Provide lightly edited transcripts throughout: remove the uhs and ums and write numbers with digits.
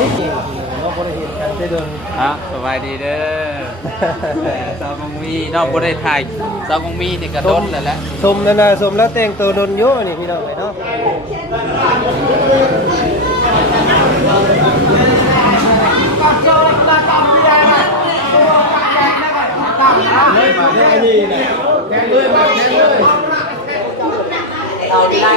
นี่เราบริเหตุกันได้เดินสบายดีเด้อสาวกงมีนอกบ่ได้ถ่ายสาวกงมีนี่กระโดดแล้วแหละสมนั่นน่ะสมแล้วแต่งตัวโดนโยนี่พี่น้องเนาะเลยมาได้นี่นะแทงเลยมาแทงเลยเราไล่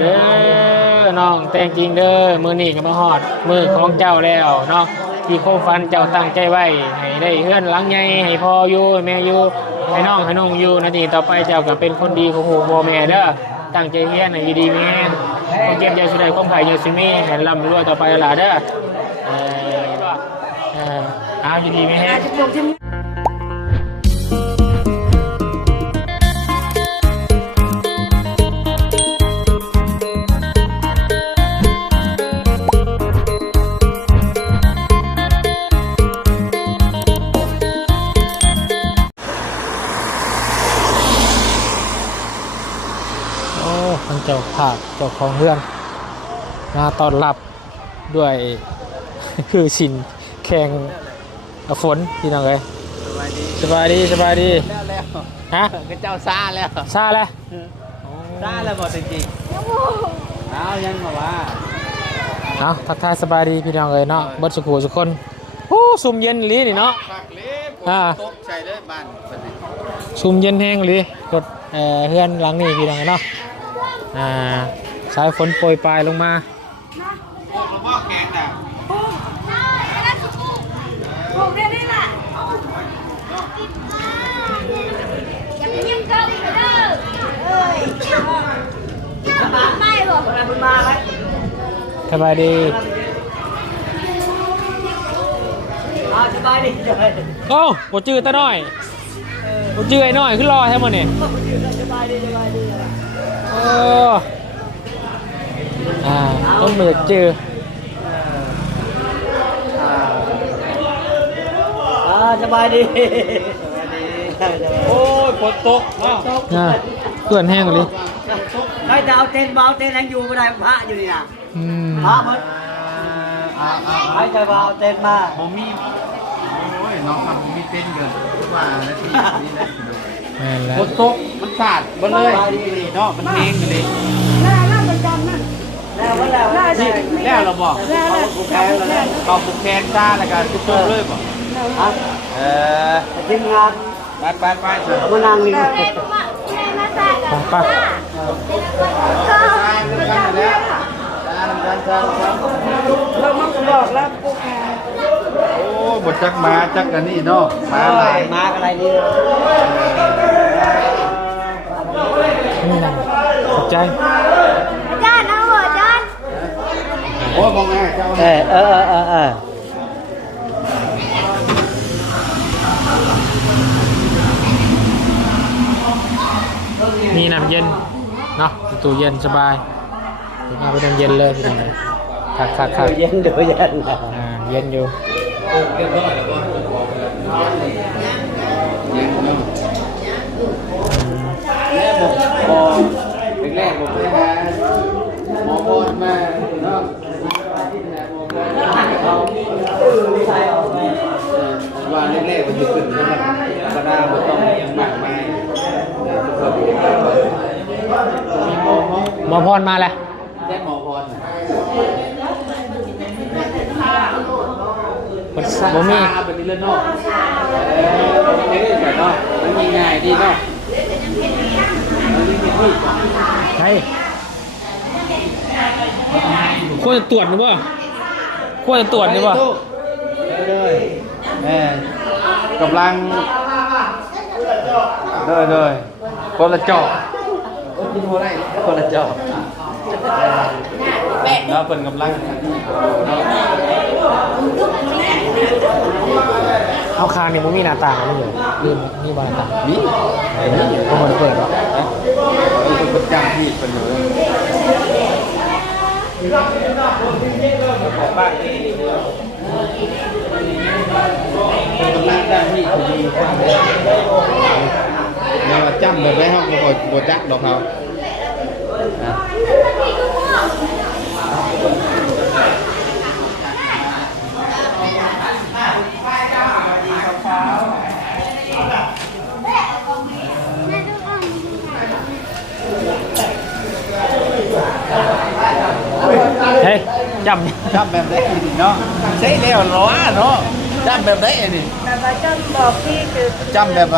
เด้อน้องแต่งจริงเด้อมือนี่ก็มาฮอดมือของเจ้าแล้วเนาะที่โคฟันเจ้าตั้งใจไว้ให้ได้เฮือนหลังใหญ่ให้พ่ออยู่แม่อยู่ให้น้องให้น้องอยู่นาทีต่อไปเจ้าก็เป็นคนดีของหูพ่อแม่เด้อตั้งใจเฮียนให้ดีๆแม่ความเจ็บใจสุดใดความไข่ยังสิมีให้ร่ำรวยต่อไปล่ะเด้อเอาดีๆแม่ทางเจ้าภาพเจ้าของเรือนมาต้อนรับด้วย คือสินแข่งฝนพี่น้องเลยสบายดีแล้วฮะก็เจ้าซาแล้วซาแล้วบ่จริงๆเอายังมาว่าเอาทักทายสบายดีพี่น้องเลยเนาะเบิดสุขุสุกคนโอ้ซุ่มเย็นลีนี่เนาะตกใช่เลยบ้านซุ่มเย็นแห้งลีรถเฮือนหลังนี่พี่น้องเนาะสายฝนโปรยปลายลงมาแกงน่ะผมเรียนได้ละอย่าไปยิ้มเจ้าดิเด้อไม่หรอกคุณมาไหมสบายดีสบายดีโอ้ปวดจืดตาหน่อยปวดจืดไอ้หน่อยขึ้นรอแท้หมดเนี่ยสบายดีต้องเหมือนจืดสบายดีโอ้ยฝนตกเพื่อนแห้งเลยใครจะเอาเต้นเบาเต้นแรงอยู่ไม่ได้พระอยู่นี่นะพระมันใครจะเอาเต้นมาผมมีโอ้ยน้องทำผมมีเต้นเกินว่านาทีนี้นะฝนตกมันสาดบนเลยเนาะมันเฮงกันเลยแล้วประจำนั่นแล้วเราบอกเขาผูกแขนจ้าแล้วก็จุดเลยบอกทีมงานไปมานั่งนี่ป้าเรามันก็บอกแล้วผูกแขนโอ้บทจักมาจักกันนี่เนาะมาอะไรนี่ขอบใจอาจารย์เอาอาจารย์โอ้มองไงเจ้ามีน้ำเย็นเนาะตู้เย็นสบายมาเป็นน้ำเย็นเลยพี่น้องเลยคักเย็นเดี๋ยวเย็นเย็นอยู่แรกผมไปหาหมอบอลมาเนาะว่าแรกๆมันจะขึ้นใช่ไหมกระดาษมันต้องหมักไม้หมอพรมาแล้วแค่หมอพรผมมีเป็นเรื่องนอกนี่แบบเนาะมันง่ายดีเนาะใช่ควรจะตรวจหรือเปล่าควรจะตรวจหรือเปล่าเลยแม่กำลังเลยคนละจอกคนละจอกแล้วเป็นกำลังเอาคางเนี่ยมันมีหน้าต่างไม่อยู่นี่บานหน้าต่างนี่มันเปิดหรอเป็นประจำที่เป็นเลยบ้านนี้เป็นกำลังด้านที่ดี บ่จักดอกเขาเฮ้ยจำ แบบไหนเนาะใช่แล้วเนาะจำแบบไหนนี่ แต่ว่าเจ้าบอกพี่คือ จำแบบ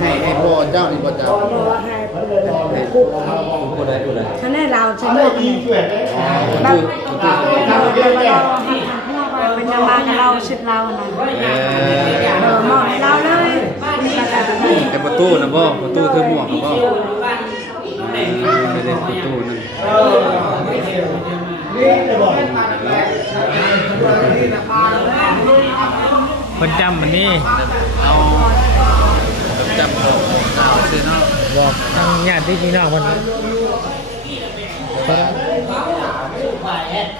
ให้พ่อเจ้านี่บ่เจ้า บอกให้คุกถ้าแน่เราใช้หมวกนี่เราเป็นยามากับเราชิดเรานะหมอกเราเลย แต่ประตูนะบ่ประตูคือหมวกนะบ่ไม่ได้ประตูนึง คนจำมันนี่ เอาจำของเอาซื้อเนาะ บอกทางญาติพี่น้องคน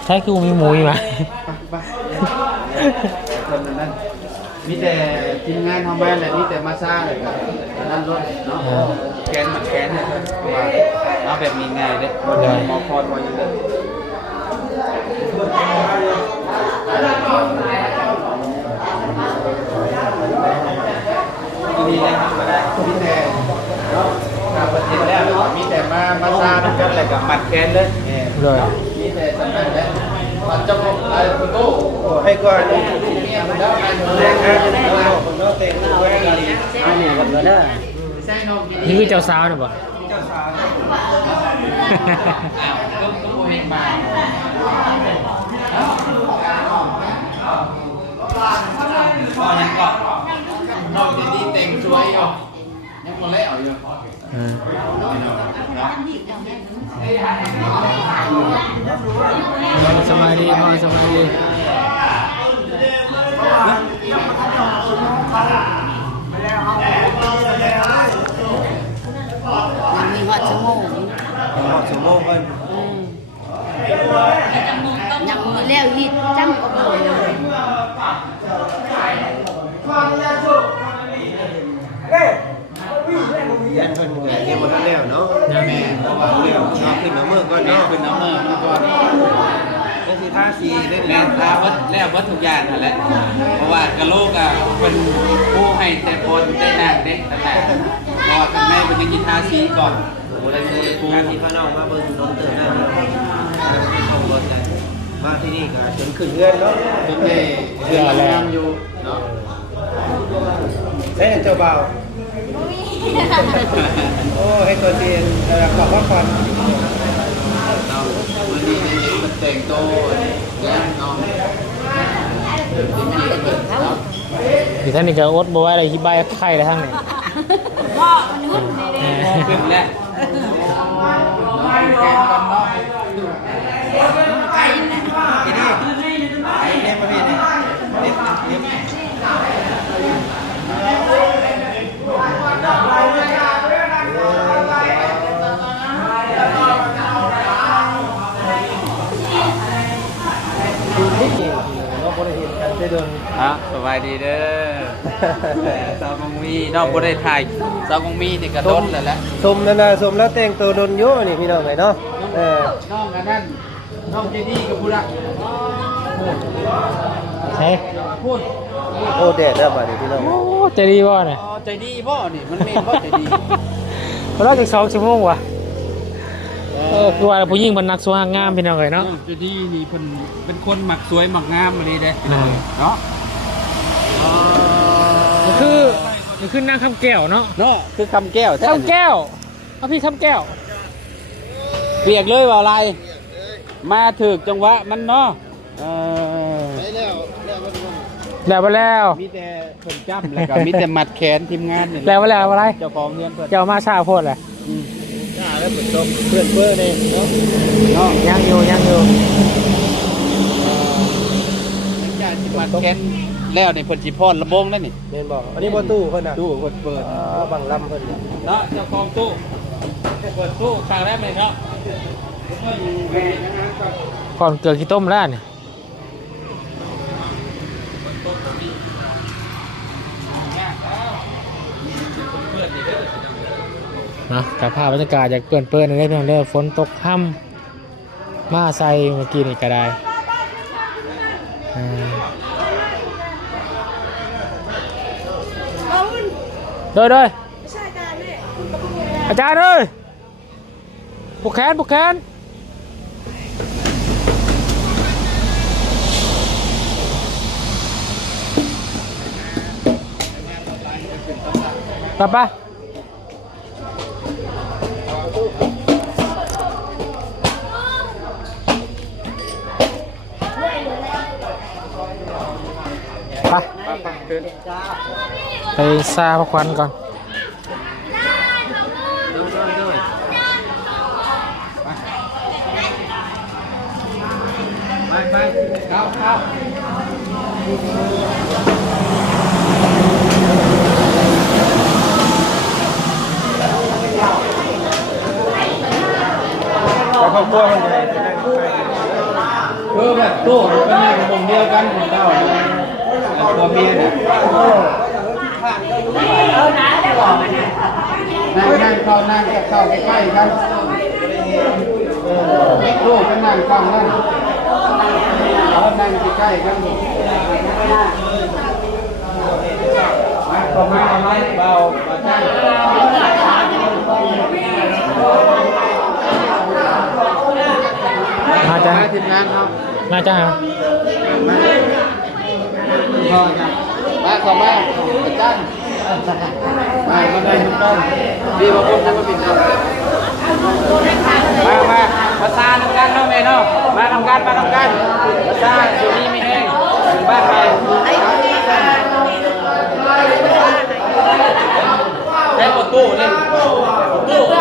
ใช่คือมีหมูอยู่ไหม คนนั้นมีแต่ทีมงานทำบ้านแหละมีแต่มาซ่าเลยครับนั่นรถเนาะแกนมันแกนเนี่ยว่าเอาแบบมีง่ายเด้บ่ได้มอพรว่าอยู่เด้อมีแต่เนาะทำประเทศแล้วมีแต่มาซ่ากันอะไรกับมัดแกนเลย เลย มีแต่สำคัญแหละปัจจุบันอะไรคุณโก้ให้ก่อนนี่เมียมันแล้วอันแรกนะผมก็เต็งหน้าไว้กันอันนี้กันก็ได้ นี่คือเจ้าสาวนะบ่ เจ้าสาวก็โมเห็นมายังก็นอกจากนี้เต็งช่วยอยู่ยังมาเล่าอยู่สบายดีมาสบายดี ยังมีหัวชั่วโมง ชั่วโมงกัน ยังมีแล้วฮิตจังก็บ่เลย ยันเพิ่นก็ยังบ่ทันแล้วเนาะ ยัง แม่เพราะว่า เรื่องเนาะขึ้นมาเมื่อก่อน เนาะ เนาะ เป็นน้ำเมื่อมาก่อน ก็สิท่าสีได้ แม่ แล้ว ทาแล้ววัตถุกอย่างนั่นแหละเพราะว่ากะโลกอ่ะเป็นผู้ให้แต่คนได้นางเด็กนั่นแหละพอข้างในเป็นยังกินทาสีก่อนโอ้ได้เลยปู การที่พระน้องมาเบิ่งโดนเติมได้เป็นของรถใจมาที่นี่ก็จนขึ้นเรือนเนาะ จนได้เรือแรงอยู่เนาะ ได้เจ้าบ่าวโอ้ให้ตัวเตียนขอบพระคุณ เราวันนี้มันแต่งโตแย่น้องที่มีเกิดเนาะ ที่ท่านนี่ก็อดบ่ไหวอะไรที่ใบไข่เลยทั้งนี้ พ่อมนุษย์ ขึ้นแล้วน้องแกนกันเนาะ ไก่นะ ที่นี่เนี่ยประเภทนี้เนี่ยเราบ่ได้เห็นกันได้โดน สบายดีเด้อสาวกงมีน้องบ่ได้ถ่ายสาวกงมีนี่ก็โดนแล้วแหละ สมนั่นน่ะสมแล้วแต่งตัวโดนโยนี่พี่น้องไงเนาะน้องอันนั้นน้องเจดีกับผู้ละ เฮ้ย พูด โอ้แดดแล้วบัดนี้พี่น้อง โอ้ใจดีบ่เนี่ย ใจดีบ่นี่มันไม่บ่ใจดี เราจะ2 ชั่วโมงวะคือว่าผู้หญิงมันนักสวยงามพี่น้องเลยเนาะ ใจดีนี่เพิ่นเป็นคนมักสวยมักงามมาเลยเด้ นั่น เนาะ มันคือนั่งคำแก้วเนาะ เนาะคือคำแก้ว คำแก้วเอาพี่คำแก้ว เปียกเลยว่าอะไรมาถึกจังหวะมันเนาะแล้วไปแล้ว มีแต่เพิ่นจ้ำแล้วก็มีแต่มัดแขนทีมงานนี่ แล้วไปแล้วอะไร เจ้าของเงินเพิ่น เจ้ามาชาโพดเลย แล้วฝนตกเพื่อนเพื่อนนี่เนาะ เนาะ ยังอยู่ มัดแขนแล้วนี่เพิ่นสิพรระบงแล้วนี่ เมนบอกอันนี้บ่ตู้เพิ่นน่ะ ตู้เพิ่นเปิด บังลำเพิ่น เนาะเจ้าของตู้เปิดตู้ครั้งแรกเลยเนาะ ก่อนเกลือขี้ต้มแล้วเนี่ย เพื่อนนี่เด้อ นะกับภาพบรรยากาศจากเปื้อนๆได้เพียงเด้อฝนตกค่ำมาใส่เมื่อกี้นี่ก็ได้โดยอาจารย์เลยผูกแขนไปไปซาพระควันก่อนไปเข้าครอบครัวมันจะได้แบบตู้เป็นในวงเดียวกันของเจ้าตัวเมียเนี่ยนั่งเข้าใกล้ๆกันตู้เป็นนั่งข้างนั่นนั่งใกล้ๆกันมาเบาตั้งมาจ้ะทีมงานเขา มาจ้ะพ่อจ้ะมาขอมาอาจารย์มาได้ทุกต้นดีมาพูดจะมาปิดเอามาภาษาทำการเนาะแม่เนาะมาทำการภาษาอยู่นี่ไม่แห้งบ้านไปให้ประตูนี่ตู้มา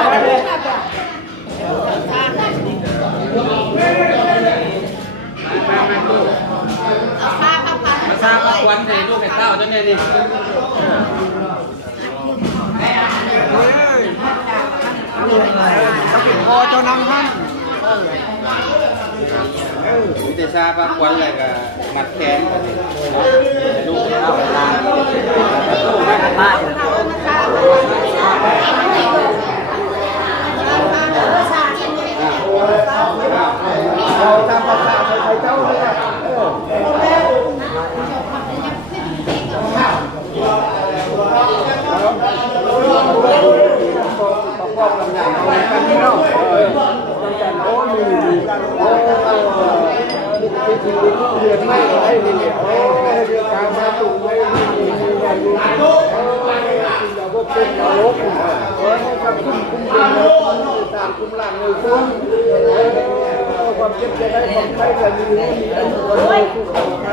ซาพักวันให้ลูกให้เต้าจนเนี่ยดิพอเจ้านางท่านวิเตชาพักวันอะไรก็มัดแขนลูกให้เต้าลาตู้ไม่ได้เราทำภาษาไทยเจ้าเลยเรียนไม่ได้เรียนเรื่องการมาตุ่มไม่เราก็เป็นเราลบให้ทำคุ้มเป็นตามคุ้มหลังเลยคุ้มความเจ็บจะได้ความไข้จะมีอันนี้ทุกคนใคร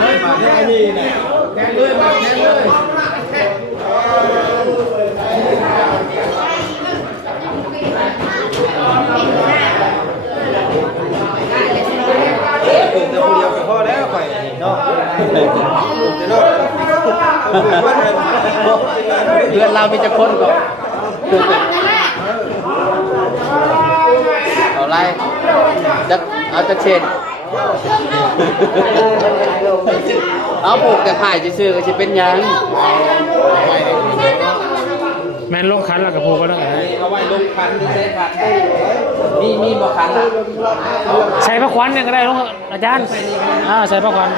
เลยมาได้ดีเนี่ยแทงเลยมาแทงเลยพอแล้วไปเนาะเพื่อนเรามีจะคนก่อนเอาไรเอาจะเช็ดเอาปลูกแต่ไผ่จะซื้อก็จะเป็นยังแม่นลงคันแล้วกับผูกก็ได้เอาไว้ลงคันใช้คันมีบ่คันล่ะใส่พระควันเนี่ยก็ได้ลงอาจารย์ใส่พระควัน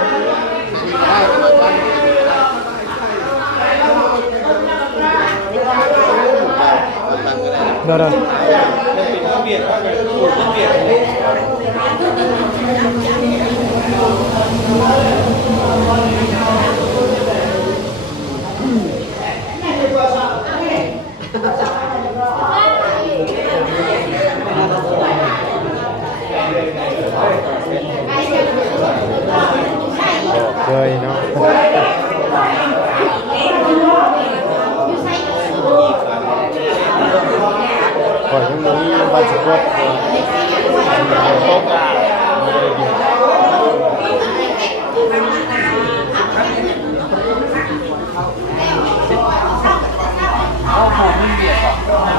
เดี๋ยวเลยเนาะก่อนที่นี้บ้านสุดยอดโต๊ะอ่ะเอาหอมเบียดก่อน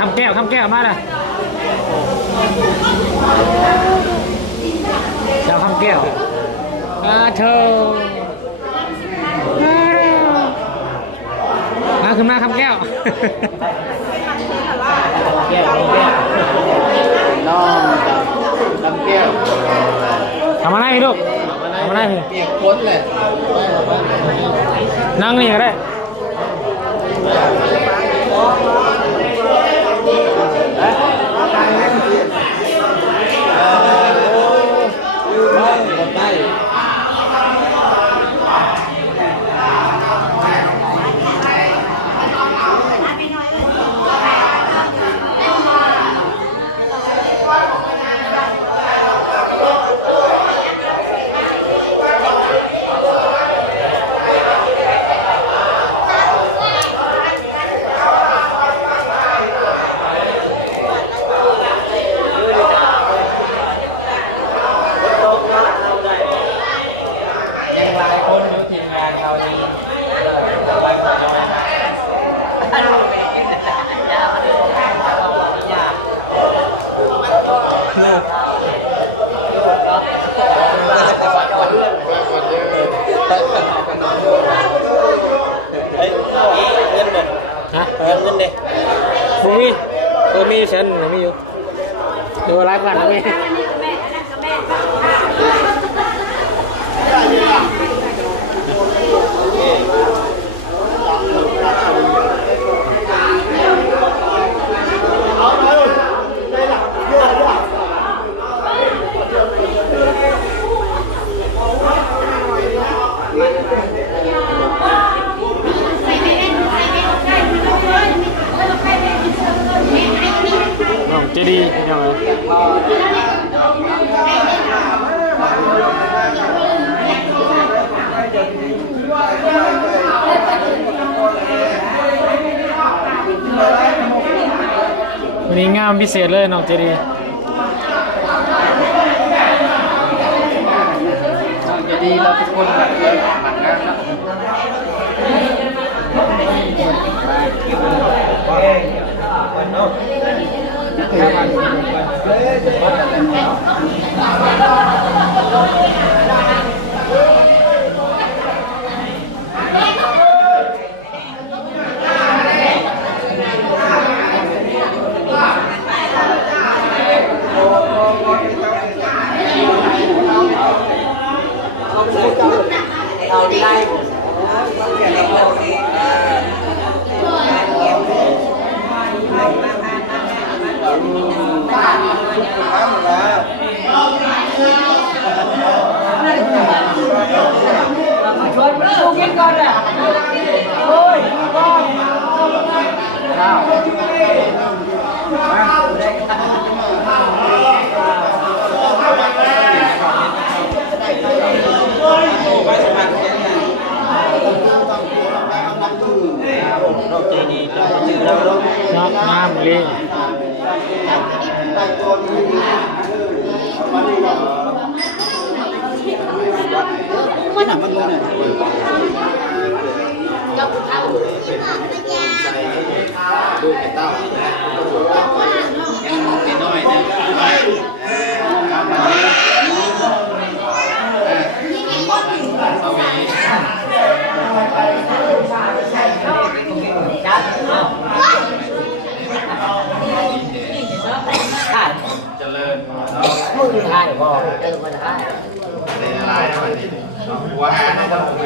คำแก้วมาเลยเจ้าคำแก้วเธอมาขึ้นมาคำแก้วแก้วน้องลำแก้วทำอะไรลูกทำอะไรเปียกพ้นเลยนั่งนี่ก็ได้มีเช่นมีอยู่ดูไลฟ์กันนะแม่จะดีวันนี้งามพิเศษเลยน้องเจดีเราทุกคนแบบมันงานนะงามเลย มือหายบ่มันหายเป็นอะไรมันนี่หัวหาได้ทั้งหมด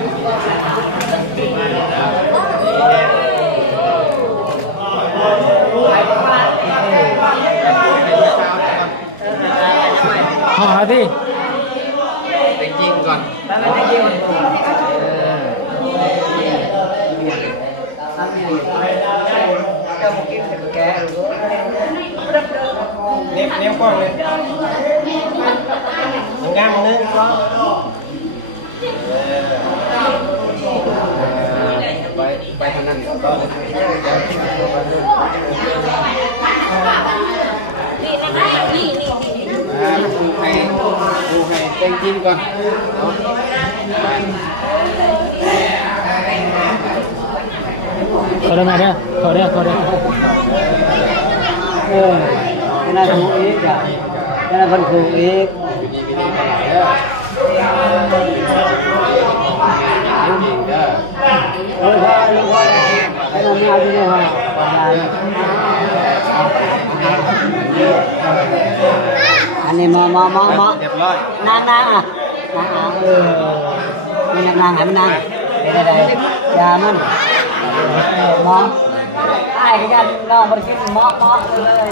หาที่เป็นจริงก่อนเนี้ยกว้างเลยงามนึงไปทางนั้นผู้ให้เป็นจริงก่อนขอได้ไหมเนี่ยขอได้ จะได้ถูกอีกจะได้คนถูกอีกโอ้ยพ่อลูกพ่อให้ทำงานที่นี่พ่ออันนี้มาเรียบร้อย นางอ่ะมันนางให้มันนางยามันมองไอ้กันน้องมันกินมอกเลย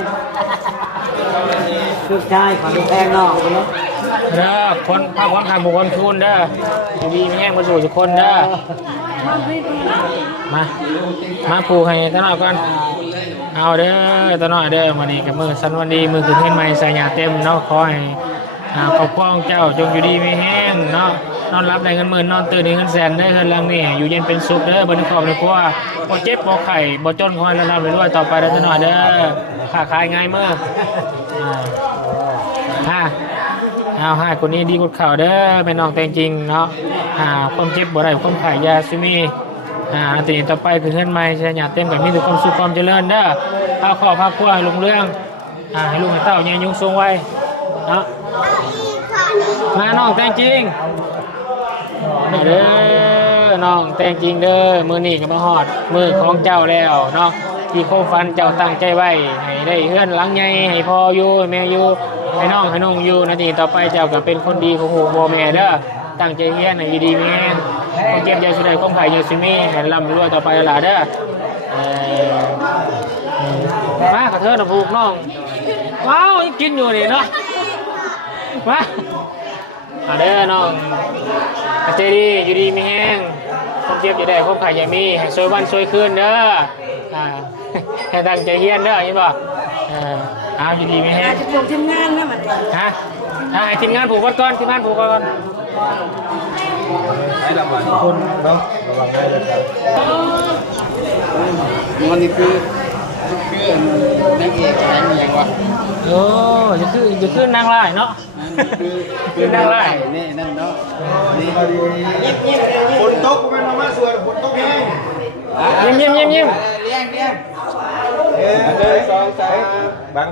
ลูกชายขอดูแพงน้องเนาะ เด้อคนภาควันทางบุคคลทุนเด้ออยู่ดีมีแห้งมาสู่ทุกคนเด้อมาผูกให้ตาหน่อยก่อนเอาเด้อตาหน่อยเด้อมาดีกับมือสันวันดีมือขึ้นเงินใหม่ใส่หยาเต็มเนาะขอให้ขอบคุณเจ้าจงอยู่ดีมีแห้งเนาะนอนรับได้เงินหมื่นนอนตื่นได้เงินแสนได้เงินลังนี่อยู่เย็นเป็นสุขเด้อบริครอบในครัวบ่เจ็บบ่ไข้บ่จนคอยแล้วไปด้วยต่อไปแล้วตาหน่อยเด้อค้าขายง่ายมากเอาให้คนนี้ดีกว่าข่าวเด้อเป็นน้องแต่งจริงเนาะความเจ็บบ่ได้ความไข้ยาซิมีตีต่อไปคือเฮือนใหม่ใช่หยาเต็มกับมีแต่ความสุขความเจริญเด้อพาครอบครัวให้ลุงเรื่องให้ลุงให้เต้าใหญ่ยุ่งทรงไว้เนาะมาน้องแต่งจริงเด้อน้องแต่งจริงเด้อมื้อนี้ก็มาฮอดมื้อของเจ้าแล้วเนาะที่ความฝันเจ้าตั้งใจไว้ให้ได้เฮือนหลังใหญ่ให้พ่ออยู่แม่อยู่ให้น้องให้น้องอยู่นาทีต่อไปเจ้าก็เป็นคนดีของหมู่พ่อแม่เด้อตั้งใจเรียนให้ดีๆแม่ความเจ็บยาสุดใดความไข่ยาซิมีให้ร่ำรวยต่อไปล่ะเด้อมาขอเธอนะผูกน้องว้าวยังกินอยู่นี่เนาะมาเด้อน้องใจดีอยู่ดีมีแห้งความเจ็บจะได้ความไข่ยามีให้สวยวันสวยคืนเด้อให้ตั้งใจเรียนเด้อเห็นป่ะเอาอยู่ดีมีแห้ง จะปลูกทีมงานนะมัน ให้ทีมงานผูกวัดก่อนทีมงานผูกก่อน ให้ระวัง คุณเนาะ ระวังได้เลยครับมันนี่คือนักเอกแข่งอย่างวะ โอ้จะขึ้นนางไล่เนาะ คือนางไล่นี่นั่นเนาะนี่ฝนตกเป็นมาสวยฝนตกแห้ง ยิ้ม เลี้ยงเลยสองสายบัง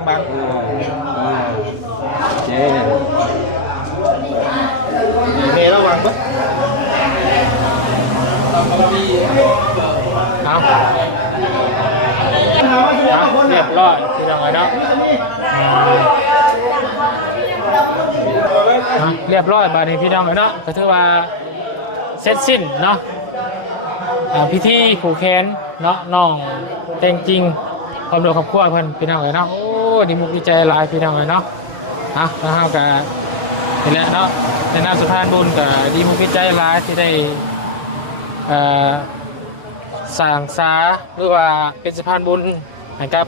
เจ๊เนี่ยระวังปะ เอาเรียบร้อยที่ทำไงเนาะเรียบร้อยบาดนี้พี่น้องเนาะก็ถือว่าเสร็จสิ้นเนาะพิธีผูกแขนเนาะน้องแต่งจริงความรักครอบครัวเพิ่นพี่น้องเนาะโอ้ดีมุกดีใจหลายพี่น้องเนาะแล้วเฮาก็นี่แหละเนาะในนามสะพานบุญก็ดีมุกดีใจหลายที่ได้สร้างสาหรือว่าเป็นสะพานบุญนะครับ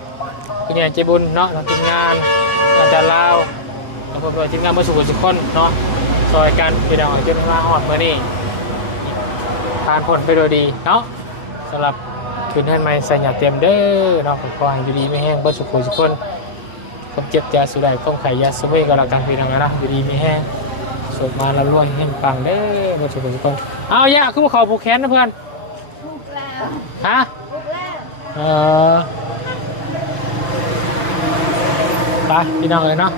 พี่เนี่ยเจบุญเนาะทีมงานอาจารย์ลาวแล้วก็ทีมงานมาสู่ทุกคนเนาะซอยกันพี่น้องจนมาฮอดมื้อนี้ผ่านพ้นไปโดยดีเนาะสำหรับคืนให้ใหม่ใส่หยาเต็มเด้อเนาะขอให้อยู่ดีไม่แห้งบ่สุขทุกคนความเจ็บยาสุดใดความไข้ยาสุเวก็แล้วกันพี่น้องนะอยู่ดีไม่แห้งสุขมาละล้วนแห้งปังเด้อบ่สุขทุกคนเอาอย่าคือบ่เข้าผูกแขนนะเพื่อนฮะไปพี่น้องเลยเนาะ